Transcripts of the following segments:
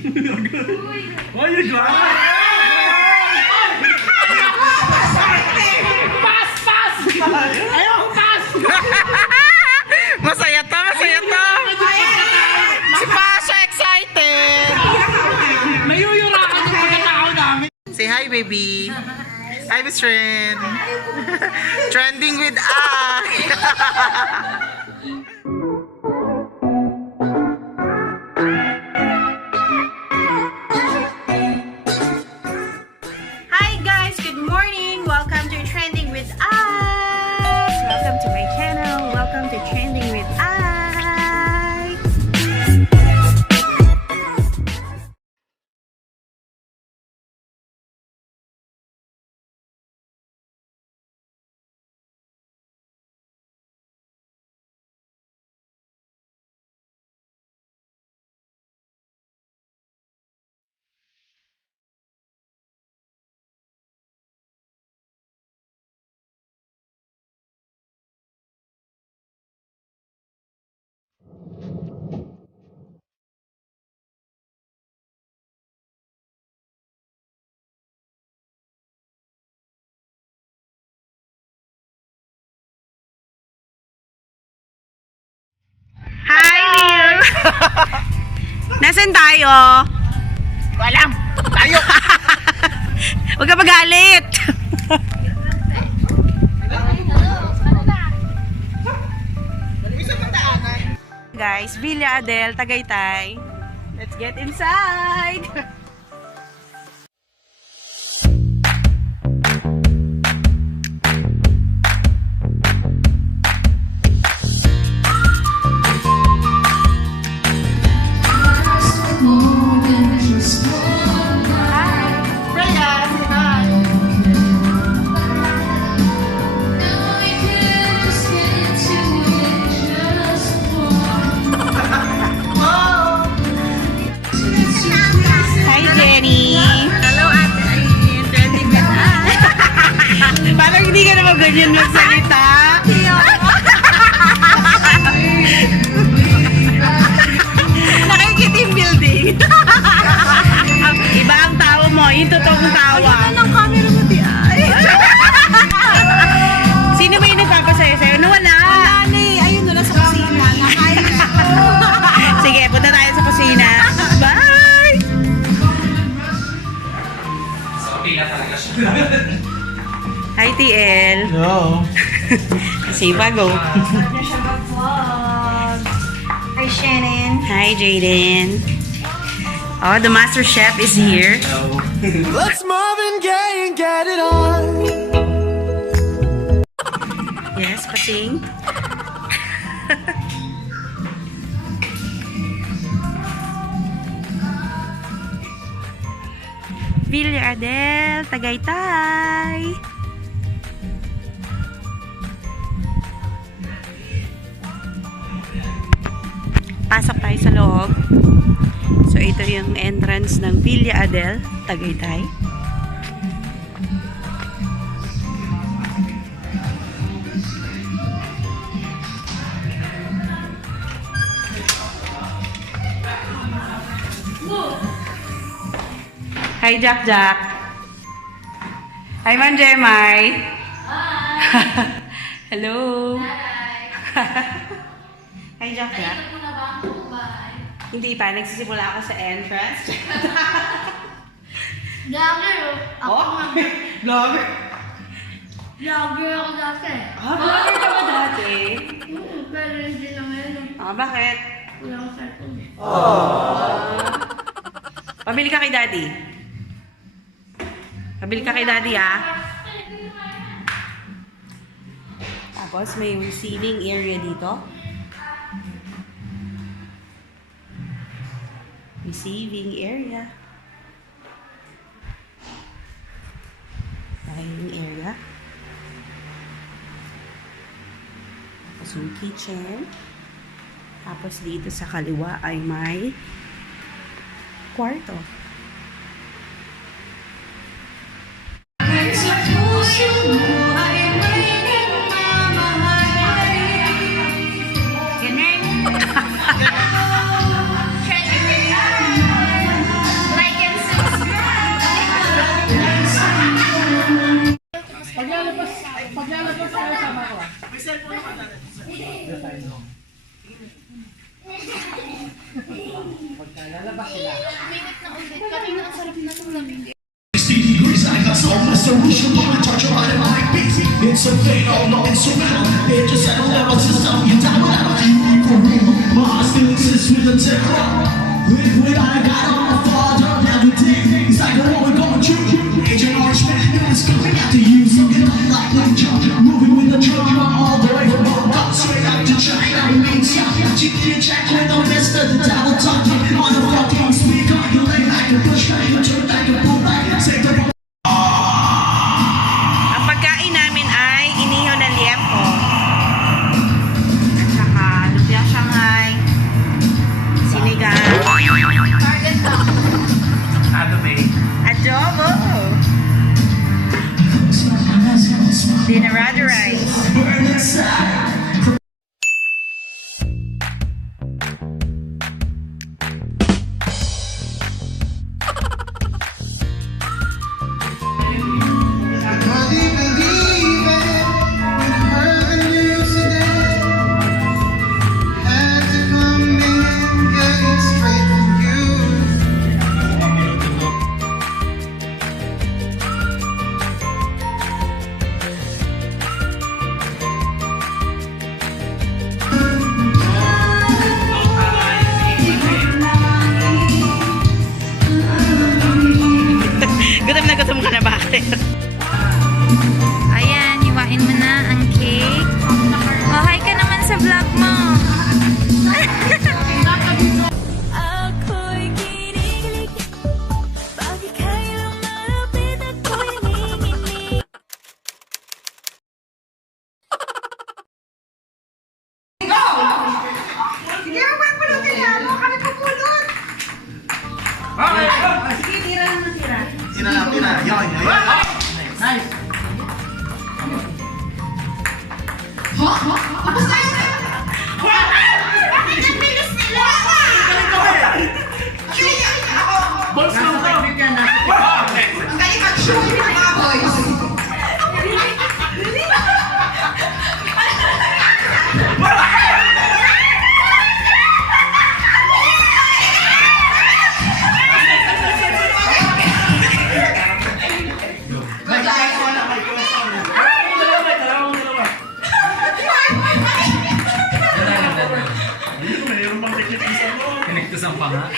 Why you drunk? Pass! Ayaw, pass! Masaya to, masaya to. Si Pasha excited. Mayuyurakan yung pagkatao namin. Say hi, baby. Hi, Miss Ren. Trending with Hi guys, good morning. Welcome to Trending with I. Welcome to my channel. Welcome to Trending with I. Hi, Leo! Nasaan tayo? Walang. Tayo. Huwag ka magalit! Guys, Villa Adel, Tagaytay. Let's get inside! Hi, Jenny! Hello, Ate Aileen. Trending ka na. Parang hindi ka naman ganyan magsalita. Nakikita yung building. Iba ang tao mo, yung totoong tawa. Ang ganda ng camera mo, di ay. Sino ba yung nagpapasaya sa'yo? Nawala. Wala na eh. Ayun, wala sa kusina. Nakain. Sige, punta tayo sa kusina. Bye! Hi, TL. No. Say bago. Hi, Shannon. Hi, Jaden. Oh, the master chef is here. Let's Marvin Gaye and get it on. Yes, pasing. Villa Adel, Tagaytay. Pasok tayo sa loob. So, ito yung entrance ng Villa Adel, Tagaytay. Hi, Jack Jack. Hi, Man Jemay. Hi. Hello. Hi, Jack Jack. Hindi pa, nagsisimula ako sa entrance. Vlogger. Ako Oh, nga. vlogger. Vlogger ako dati. Ah, vlogger ka ba dati? Pero hindi na ngayon. Ah, bakit? Wala akong cellphone. Pabili ka kay Daddy. Pabili ka kay Daddy, ah. Tapos may receiving area dito. Receiving area. Dining area. Tapos yung kitchen. Tapos dito sa kaliwa ay may kwarto. It's a fatal, no instrumental. It just I don't ever system. You die without you for real. My heart still exists with the terror. With what I got on my father every day. It's like what we're going through. Agent Orange Man is coming after you. So get on like ninja. Moving with the drum all the way from Hong Kong straight out to China. We mean yeah. You check with the rest of the devil talking on the fucking speaker. You lay like a bush, you turn like a bull, like say the Ang pagkain namin ay inihaw na liempo. At saka lumpia Shanghai. Sinigang. Adobo. Dinnerado rice. Gutom ka na bakit? Ayan, iwain mo na ang cake. Oh, hi ka naman sa vlog mo. Ako'y kinikilig. Bakit kayo malapit ako'y nanginginig? Sige, wag mo lang kaya. Kami pupulot. Sige, tira lang ng tira. Tira lang, tira. Yon, yon. Nice. Kinektas ang panga.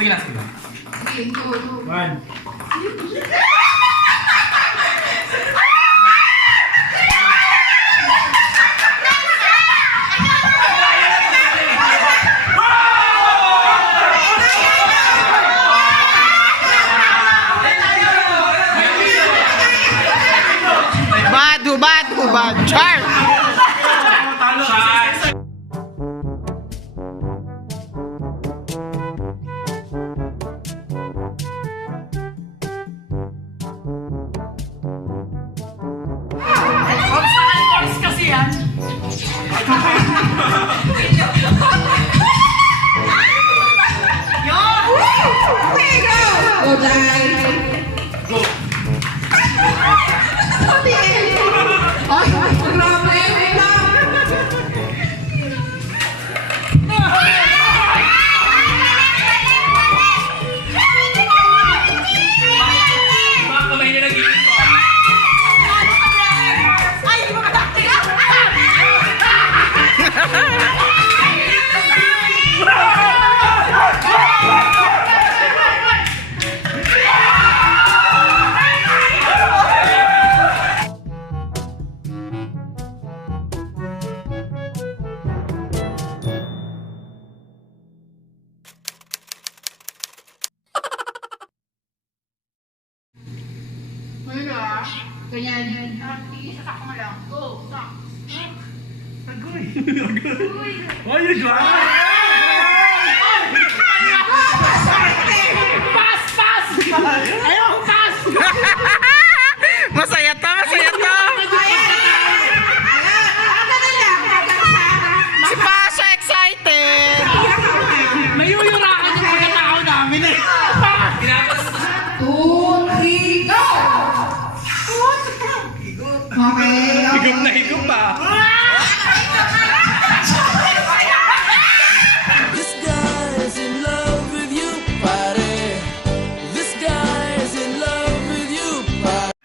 Sige na. One. Bad. Char! Ganyan. Isa mo lang. Go, stop. Oh, you drive! Pass! Ayaw, pass! Masaya to! Si Pasha excited! This guy is in love with you, party. This guy is in love with you, party.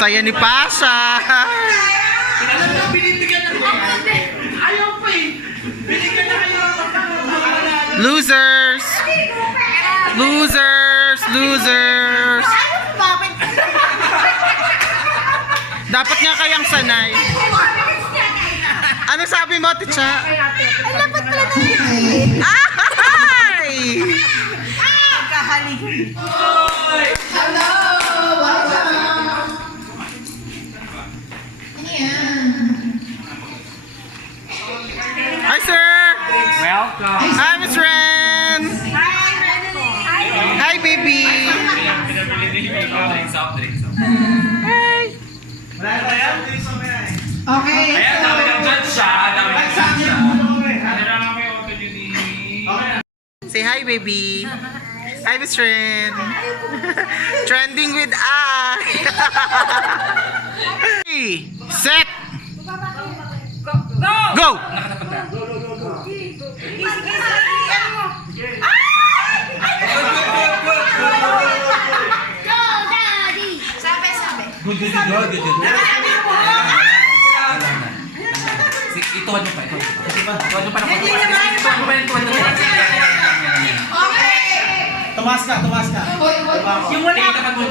Saya ni Pasha. Losers! Losers! Losers! Dapat nga kayang sanay. Ano sabi mo, Ticha? Ay! Hi, sir! Welcome. Hi, Miss Ren! Hi, baby! Drinks up, drinks up. Okay. Ayan, dami kang judge siya. Dami kang judge siya. Say hi, baby! Hi, Miss Ren! Trending with I! Set! Go! Good. Ituwan mo pa. Ituwan mo pa. Tumas ka. Yung wala. Tapat mo.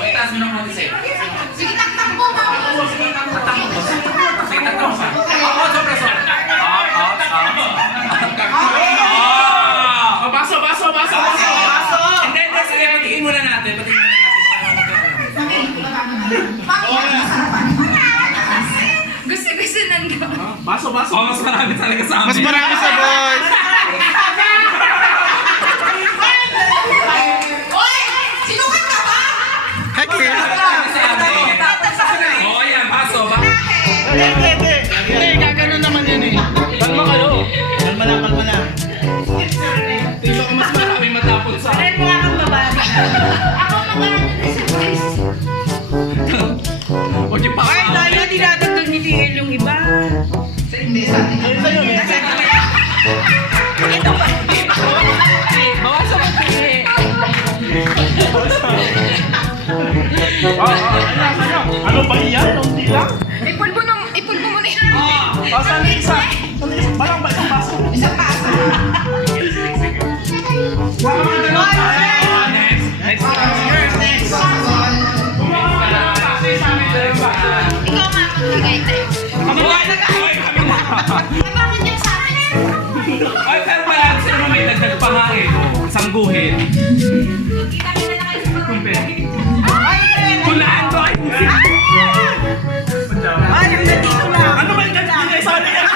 Itaas mo ng konti sa'yo. Sige, takbo mo. Sige, takbo pa. Oo, sobra. Baso. Hindi, sige, patingin muna natin. Gusto nan ka. Baso. Oh, mas marami talaga sa amin. Mas marami sa boys! Oy! Sinukat ka ba? Hi, Kim! Oo, yan. Baso. Hindi, gaganon naman yun eh. Kalma kayo. Kalma lang. Tingnan ko mas marami matapon sa akin. Ako mag-ano sa voice. Huwag yung Ay, tayo, dinadagdag ni Tiel yung iba. Bawasan mo tingin. Ano ba yan? Unti lang? Ipulbo mo na yun. Pasan isa. Parang ba isang baso? Isang paso. Next. Ikaw nga maglagay tayo. Bakit yung sa akin? Ay, pero marami sila naman may dagdag pa nga eh. Isang guhit. Kita-kita na kayo sa Kumpe. Kulaan ko ay Ay, yung nandito na. Ano ba yung ganyan? Sana yan?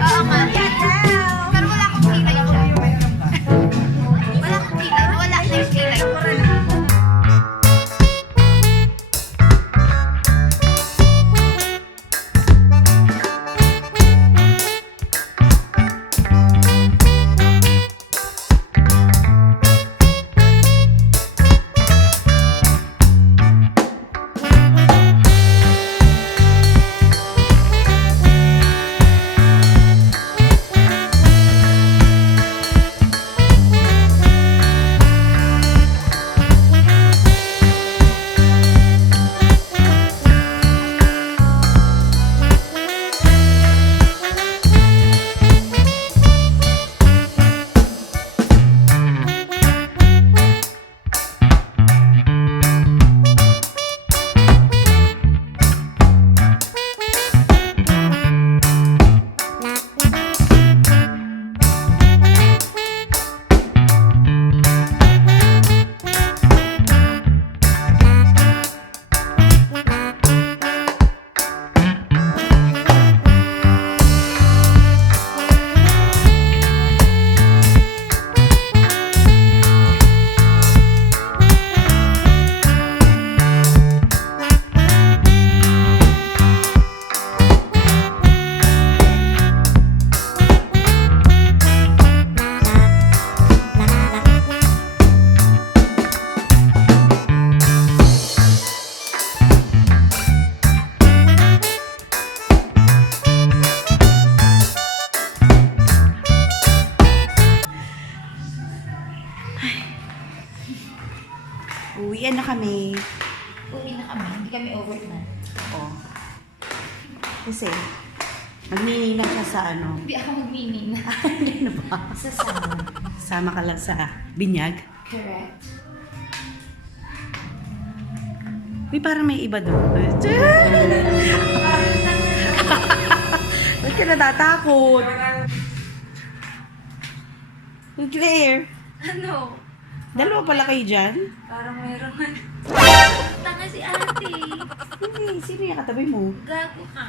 Oo nga. Pero wala akong kilay siya. Wala akong kilay. Wala na yung kilay. kami. Uwi na kami. Hindi kami overnight. Oo. Kasi, magninina siya sa ano. Hindi ako magminin. Hindi na ba? Sa summer. Sama ka lang sa binyag. Correct. Uy, parang may iba doon. Ba't ka natatakot? Uy, Claire. Ano? Dalawa pala kayo dyan? Parang meron man. Tanga si ate. Hindi, sino yung katabi mo? Gago ka.